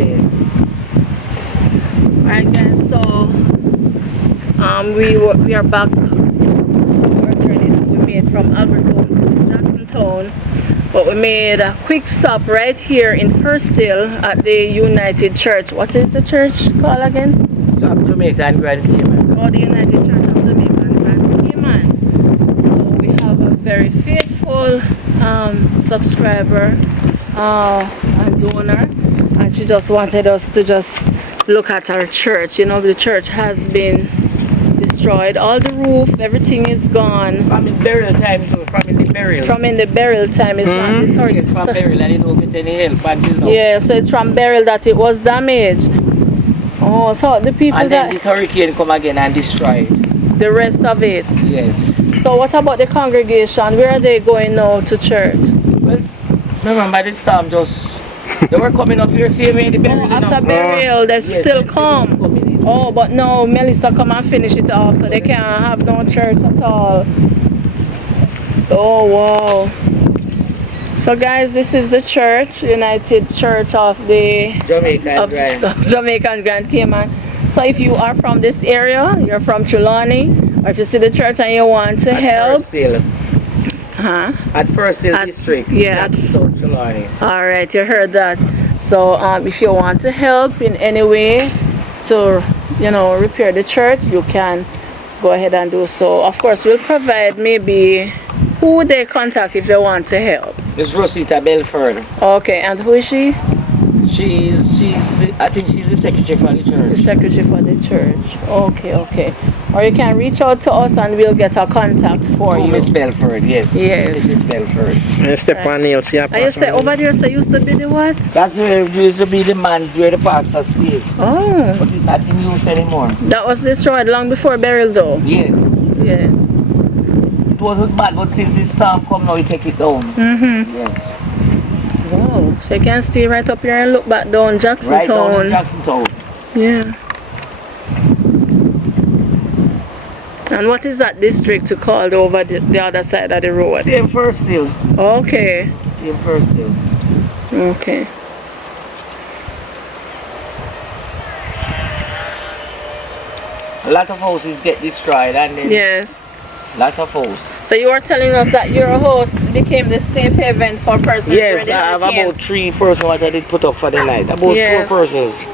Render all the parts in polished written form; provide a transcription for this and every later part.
Okay. Alright guys, so we are back from our journey that we made from Everyting to Jacksontown, but we made a quick stop right here in Firstdale at the United Church. What is the church called again? Of Jamaican Grand Cayman. Oh, the United Church of Jamaica and Grand Cayman. So we have a very faithful subscriber and donor, and she just wanted us to just look at our church. You know, the church has been destroyed. All the roof, everything is gone. From in burial time too. From in the burial. From in the burial time, it's not this hurricane. It's from burial and it don't get any help until now. Yeah, so it's from burial that it was damaged. Oh, so the people and that then this hurricane come again and destroy it. The rest of it. Yes. So what about the congregation? Where are they going now to church? Well, remember the storm just they were coming up here same way the burial. After burial, they still come. Oh, but no, Melissa come and finish it off, so they can't have no church at all. Oh wow. So guys, this is the church, United Church of the Jamaican Grand Cayman. So if you are from this area, you're from Trelawny, or if you see the church and you want to help. At Firstdale District. Yeah. At Trelawny. Alright, you heard that. So if you want to help in any way to, you know, repair the church, you can go ahead and do so. Of course, we'll provide maybe who would they contact if they want to help. It's Rosita Belford. Okay, and who is she? She's I think she's the secretary for the church. The secretary for the church. Okay, okay. Or you can reach out to us and we'll get a contact for you. Miss Belford, yes. Yes. Mrs. Belford. Stephanie, And you say over there, so used to be the what? That's where it used to be the man's where the pastor stays. Oh. But it's not in use anymore. That was destroyed long before burial though. Yes. Yeah. It wasn't bad, but since this storm come now, we take it down. Mm-hmm. Yes. Wow. So you can stay right up here and look back down Jacksontown. Right down in Jacksontown. Yeah. And what is that district to call over the other side of the road? Same Firstdale. Okay. Same Firstdale. Okay. A lot of houses get destroyed and then Yes. lot of houses. So you were telling us that your host became the safe haven for persons. Yes, I have about 3 persons what I did put up for the night. About 4 persons.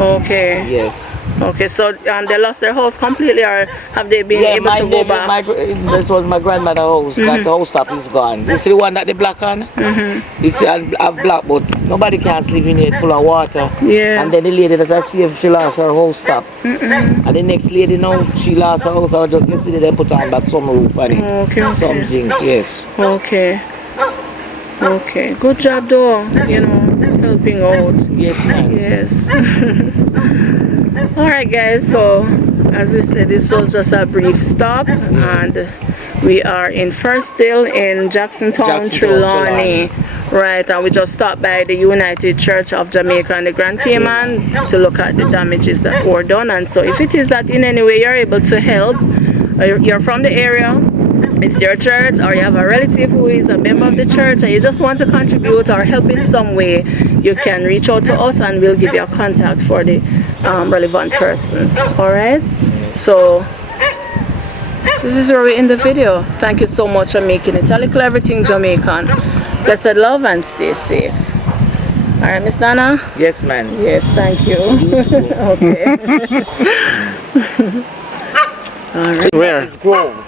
Okay. Yes. Okay, so they lost their house completely, or have they been able to go back? This was my grandmother's house. That the house top is gone. You see the one that the black on? It's a black, but nobody can sleep in it full of water. Yeah. And then the lady that I see if she lost her house top. And the next lady now she lost her house. I just yesterday they put on that some roof on it. Okay. Some zinc, yes. Okay. Okay. Good job though, you know, helping out. Yes, ma'am. Yes. Alright guys, so as we said, this was just a brief stop and we are in Firstdale in Jacksontown, Trelawny. Right, and we just stopped by the United Church of Jamaica and the Grand Cayman to look at the damages that were done. And so if it is that in any way you're able to help, you're from the area, it's your church, or you have a relative who is a member of the church and you just want to contribute or help in some way, you can reach out to us and we'll give you a contact for the relevant persons. Alright, so this is where we end the video. Thank you so much for making it. Likkle Everyting Jamaican. Blessed love and stay safe. Alright, Miss Donna? Yes, ma'am. Yes, thank you. Okay. Alright. Where? It's Grove.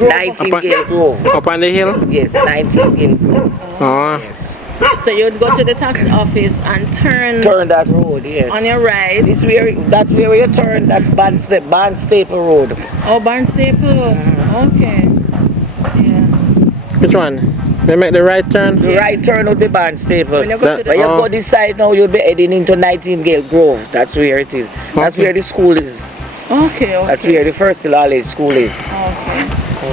Nightingale Grove. Up on the hill? Yes, Nightingale Grove. Oh. Yes. So you would go to the tax office and turn that road, yes. on your right. That's where you turn. That's Barnstaple Road. Oh, Barnstaple. Okay. Yeah. Which one? We make the right turn? The right turn would be Barnstaple. When you go to the When you go this side now, you'll be heading into Nightingale Grove. That's where it is. That's where the school is. Okay, okay. That's where the Firstdale College school is. Okay.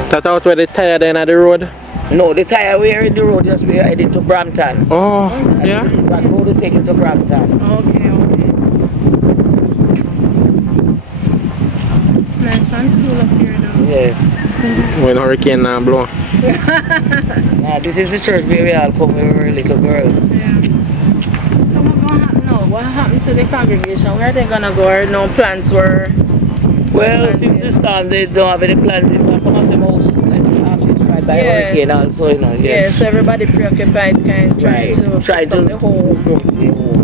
That's out where the tire then at the road? No, the tire we're in the road, just we're heading to Brampton. Oh, yeah? That road will take you to Brampton. Okay, okay. It's nice and cool up here now. Yes. When hurricane blow. This is the church where we all come when we were little girls. Yeah. So what's going to happen now? what happened to the congregation? Where are they gonna go? Or no plans were? Well, since the storm, they don't have any plans because some of them also destroyed by Yes. hurricane also, you know. Yeah, so everybody preoccupied kind of trying Right. to Try fix up to the home. the home.